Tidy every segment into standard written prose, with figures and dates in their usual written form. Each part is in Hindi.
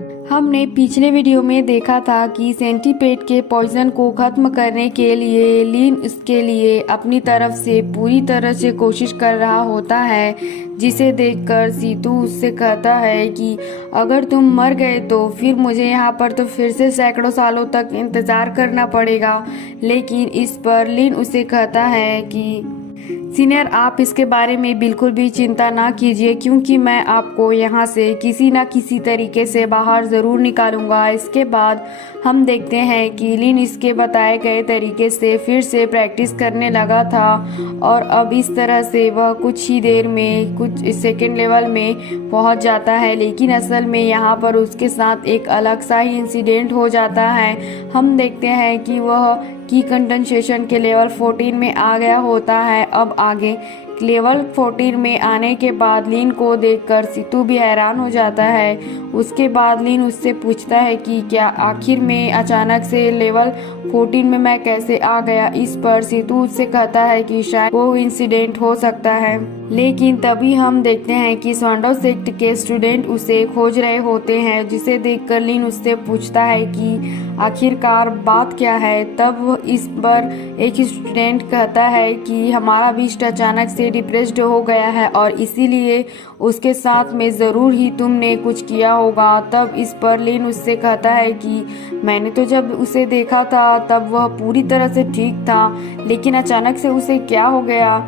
हमने पिछले वीडियो में देखा था कि सेंटीपेड के पॉइजन को खत्म करने के लिए लीन इसके लिए अपनी तरफ से पूरी तरह से कोशिश कर रहा होता है, जिसे देखकर सीतू उससे कहता है कि अगर तुम मर गए तो फिर मुझे यहाँ पर तो फिर से सैकड़ों सालों तक इंतजार करना पड़ेगा। लेकिन इस पर लीन उसे कहता है कि सीनियर, आप इसके बारे में बिल्कुल भी चिंता ना कीजिए, क्योंकि मैं आपको यहाँ से किसी न किसी तरीके से बाहर ज़रूर निकालूंगा। इसके बाद हम देखते हैं कि लिन इसके बताए गए तरीके से फिर से प्रैक्टिस करने लगा था और अब इस तरह से वह कुछ ही देर में कुछ सेकेंड लेवल में पहुँच जाता है। लेकिन असल में यहाँ पर उसके साथ एक अलग सा ही इंसिडेंट हो जाता है। हम देखते हैं कि वह की कंडेंसेशन के लेवल 14 में आ गया होता है। अब आगे लेवल 14 में आने के बाद लीन को देखकर सीतू भी हैरान हो जाता है। उसके बाद लीन उससे पूछता है कि क्या आखिर में अचानक से लेवल 14 में मैं कैसे आ गया। इस पर सीतू उससे कहता है कि शायद वो इंसिडेंट हो सकता है। लेकिन तभी हम देखते हैं कि स्वांडो सेक्ट के स्टूडेंट उसे खोज रहे होते हैं, जिसे देखकर लीन उससे पूछता है कि आखिरकार बात क्या है। तब इस पर एक स्टूडेंट कहता है कि हमारा बिस्ट अचानक से डिप्रेस्ड हो गया है और इसीलिए उसके साथ में ज़रूर ही तुमने कुछ किया होगा। तब इस पर लीन उससे कहता है कि मैंने तो जब उसे देखा था तब वह पूरी तरह से ठीक था, लेकिन अचानक से उसे क्या हो गया।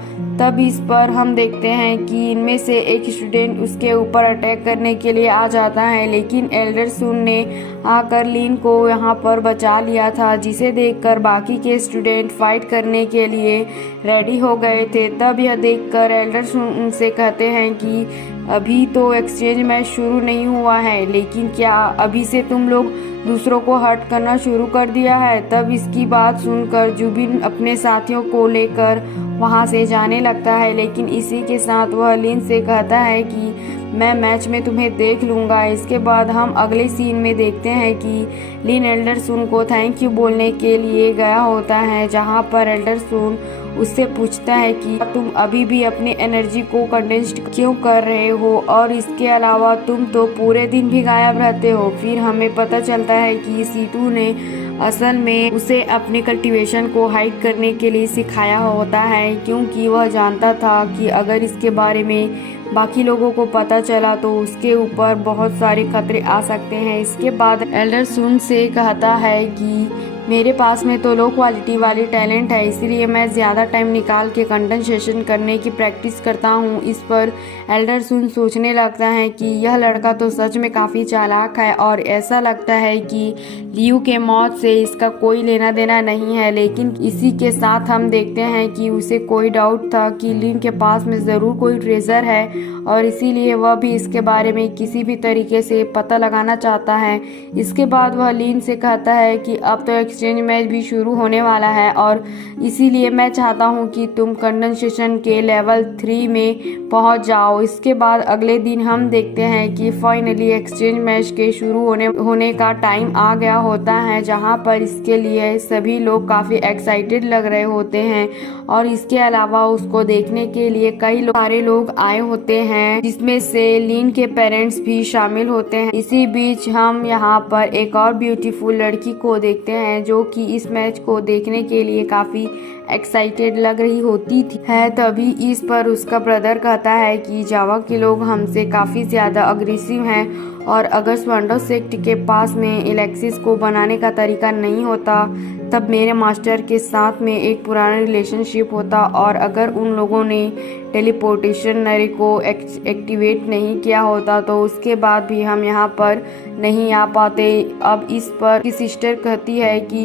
तब इस पर हम देखते हैं कि इनमें से एक स्टूडेंट उसके ऊपर अटैक करने के लिए आ जाता है, लेकिन एल्डर सुन ने आकर लीन को यहाँ पर बचा लिया था, जिसे देखकर बाकी के स्टूडेंट फाइट करने के लिए रेडी हो गए थे। तब यह देखकर एल्डर सुन उनसे कहते हैं कि अभी तो एक्सचेंज मैच शुरू नहीं हुआ है, लेकिन क्या अभी से तुम लोग दूसरों को हर्ट करना शुरू कर दिया है। तब इसकी बात सुनकर जुबिन अपने साथियों को लेकर वहां से जाने लगता है, लेकिन इसी के साथ वह लीन से कहता है कि मैं मैच में तुम्हें देख लूँगा। इसके बाद हम अगले सीन में देखते हैं कि लीन एल्डर सुन को थैंक यू बोलने के लिए गया होता है, जहां पर एल्डर सुन उससे पूछता है कि तुम अभी भी अपनी एनर्जी को कंडेंस्ड क्यों कर रहे हो और इसके अलावा तुम तो पूरे दिन भी गायब रहते हो। फिर हमें पता चलता है कि सीतू ने असल में उसे अपने कल्टीवेशन को हाइड करने के लिए सिखाया होता है, क्योंकि वह जानता था कि अगर इसके बारे में बाकी लोगों को पता चला तो उसके ऊपर बहुत सारे खतरे आ सकते हैं। इसके बाद एल्डर सुन से कहता है कि मेरे पास में तो लो क्वालिटी वाली टैलेंट है, इसलिए मैं ज़्यादा टाइम निकाल के कंडेंसेशन करने की प्रैक्टिस करता हूँ। इस पर एल्डर सुन सोचने लगता है कि यह लड़का तो सच में काफ़ी चालाक है और ऐसा लगता है कि लियू के मौत से इसका कोई लेना देना नहीं है। लेकिन इसी के साथ हम देखते हैं कि उसे कोई डाउट था कि लिन के पास में ज़रूर कोई ट्रेजर है और इसीलिए वह भी इसके बारे में किसी भी तरीके से पता लगाना चाहता है। इसके बाद वह लिन से कहता है कि अब तो एक्सचेंज मैच भी शुरू होने वाला है और इसीलिए मैं चाहता हूं कि तुम कंडेंसेशन के लेवल 3 में पहुंच जाओ। इसके बाद अगले दिन हम देखते हैं कि फाइनली एक्सचेंज मैच के शुरू होने का टाइम आ गया होता है, जहां पर इसके लिए सभी लोग काफ़ी एक्साइटेड लग रहे होते हैं और इसके अलावा उसको देखने के लिए कई सारे लोग आए होते हैं, जिसमें से लीन के पेरेंट्स भी शामिल होते हैं। इसी बीच हम यहाँ पर एक और ब्यूटीफुल लड़की को देखते हैं जो कि इस मैच को देखने के लिए काफ़ी एक्साइटेड लग रही होती थी है। तभी इस पर उसका ब्रदर कहता है कि जावा के लोग हमसे काफ़ी ज़्यादा अग्रेसिव हैं और अगर स्वांडो सेक्ट के पास में एलेक्सिस को बनाने का तरीका नहीं होता तब मेरे मास्टर के साथ में एक पुराना रिलेशनशिप होता और अगर उन लोगों ने टेलीपोर्टेशन नरे को एक्टिवेट नहीं किया होता तो उसके बाद भी हम यहाँ पर नहीं आ पाते। अब इस पर की सिस्टर कहती है कि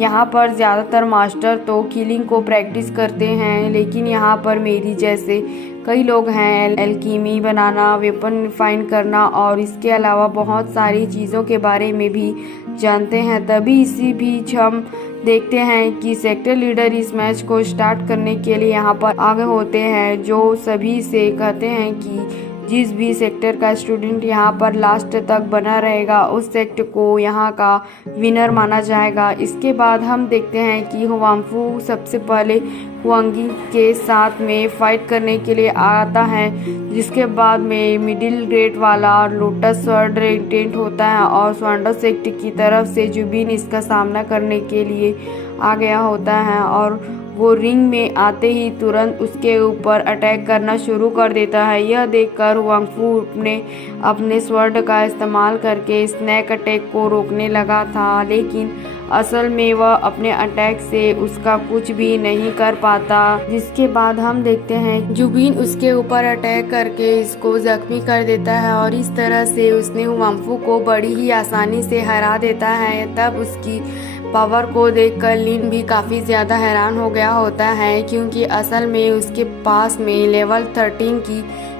यहाँ पर ज़्यादातर मास्टर तो किलिंग को प्रैक्टिस करते हैं, लेकिन यहाँ पर मेरी जैसे कई लोग हैं एल्कीमी बनाना, वेपन रिफाइन करना और इसके अलावा बहुत सारी चीज़ों के बारे में भी जानते हैं। तभी इसी बीच हम देखते हैं कि सेक्टर लीडर इस मैच को स्टार्ट करने के लिए यहाँ पर आगे होते हैं, जो सभी से कहते हैं कि जिस भी सेक्टर का स्टूडेंट यहाँ पर लास्ट तक बना रहेगा उस सेक्टर को यहाँ का विनर माना जाएगा। इसके बाद हम देखते हैं कि हुआंगफू सबसे पहले हुआंगी के साथ में फाइट करने के लिए आता है, जिसके बाद में मिडिल ग्रेड वाला लोटस स्वर्ड इंटेंट होता है और स्वांडो सेक्ट की तरफ से जुबिन इसका सामना करने के लिए आ गया होता है और वो रिंग में आते ही तुरंत उसके ऊपर अटैक करना शुरू कर देता है। यह देखकर हुआंगफू अपने स्वर्ड का इस्तेमाल करके स्नैक अटैक को रोकने लगा था, लेकिन असल में वह अपने अटैक से उसका कुछ भी नहीं कर पाता। जिसके बाद हम देखते हैं जुबिन उसके ऊपर अटैक करके इसको जख्मी कर देता है और इस तरह से उसने हुआंगफू को बड़ी ही आसानी से हरा देता है। तब उसकी पावर को देखकर लिन भी काफ़ी ज़्यादा हैरान हो गया होता है, क्योंकि असल में उसके पास में लेवल 13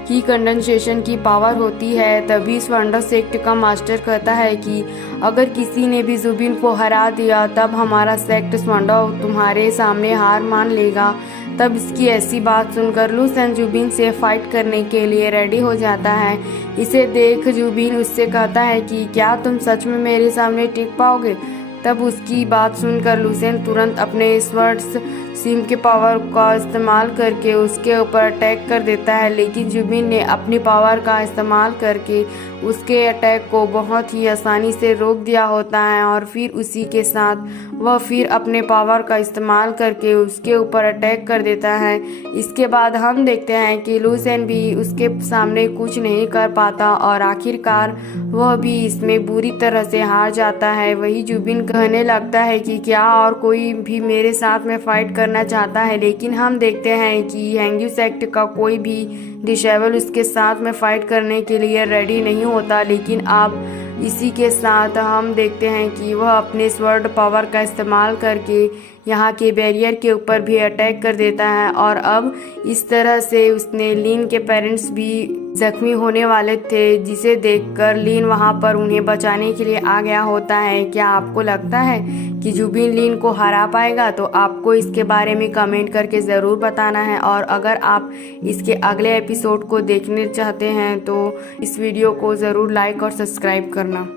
की कंडेंसेशन की पावर होती है। तभी स्वांडो सेक्ट का मास्टर कहता है कि अगर किसी ने भी जुबिन को हरा दिया तब हमारा सेक्ट स्वांडो तुम्हारे सामने हार मान लेगा। तब इसकी ऐसी बात सुनकर लू सेन जुबिन से फाइट करने के लिए रेडी हो जाता है। इसे देख जुबिन उससे कहता है कि क्या तुम सच में मेरे सामने टिक पाओगे। तब उसकी बात सुनकर लूसेन तुरंत अपने स्वर्ड्स सिम के पावर का इस्तेमाल करके उसके ऊपर अटैक कर देता है, लेकिन जुबिन ने अपनी पावर का इस्तेमाल करके उसके अटैक को बहुत ही आसानी से रोक दिया होता है और फिर उसी के साथ वह फिर अपने पावर का इस्तेमाल करके उसके ऊपर अटैक कर देता है। इसके बाद हम देखते हैं कि लूसेन भी उसके सामने कुछ नहीं कर पाता और आखिरकार वह भी इसमें बुरी तरह से हार जाता है। वही जुबिन कहने लगता है कि क्या और कोई भी मेरे साथ में फाइट करना चाहता है, लेकिन हम देखते हैं कि हैंग्यू सेक्ट का कोई भी डिसेबल उसके साथ में फाइट करने के लिए रेडी नहीं होता। लेकिन अब इसी के साथ हम देखते हैं कि वह अपने स्वर्ड पावर का इस्तेमाल करके यहाँ के बैरियर के ऊपर भी अटैक कर देता है और अब इस तरह से उसने लिन के पेरेंट्स भी जख्मी होने वाले थे, जिसे देखकर लिन वहाँ पर उन्हें बचाने के लिए आ गया होता है। क्या आपको लगता है कि जुबिन लिन को हरा पाएगा? तो आपको इसके बारे में कमेंट करके ज़रूर बताना है और अगर आप इसके अगले एपिसोड को देखने चाहते हैं तो इस वीडियो को ज़रूर लाइक और सब्सक्राइब करना।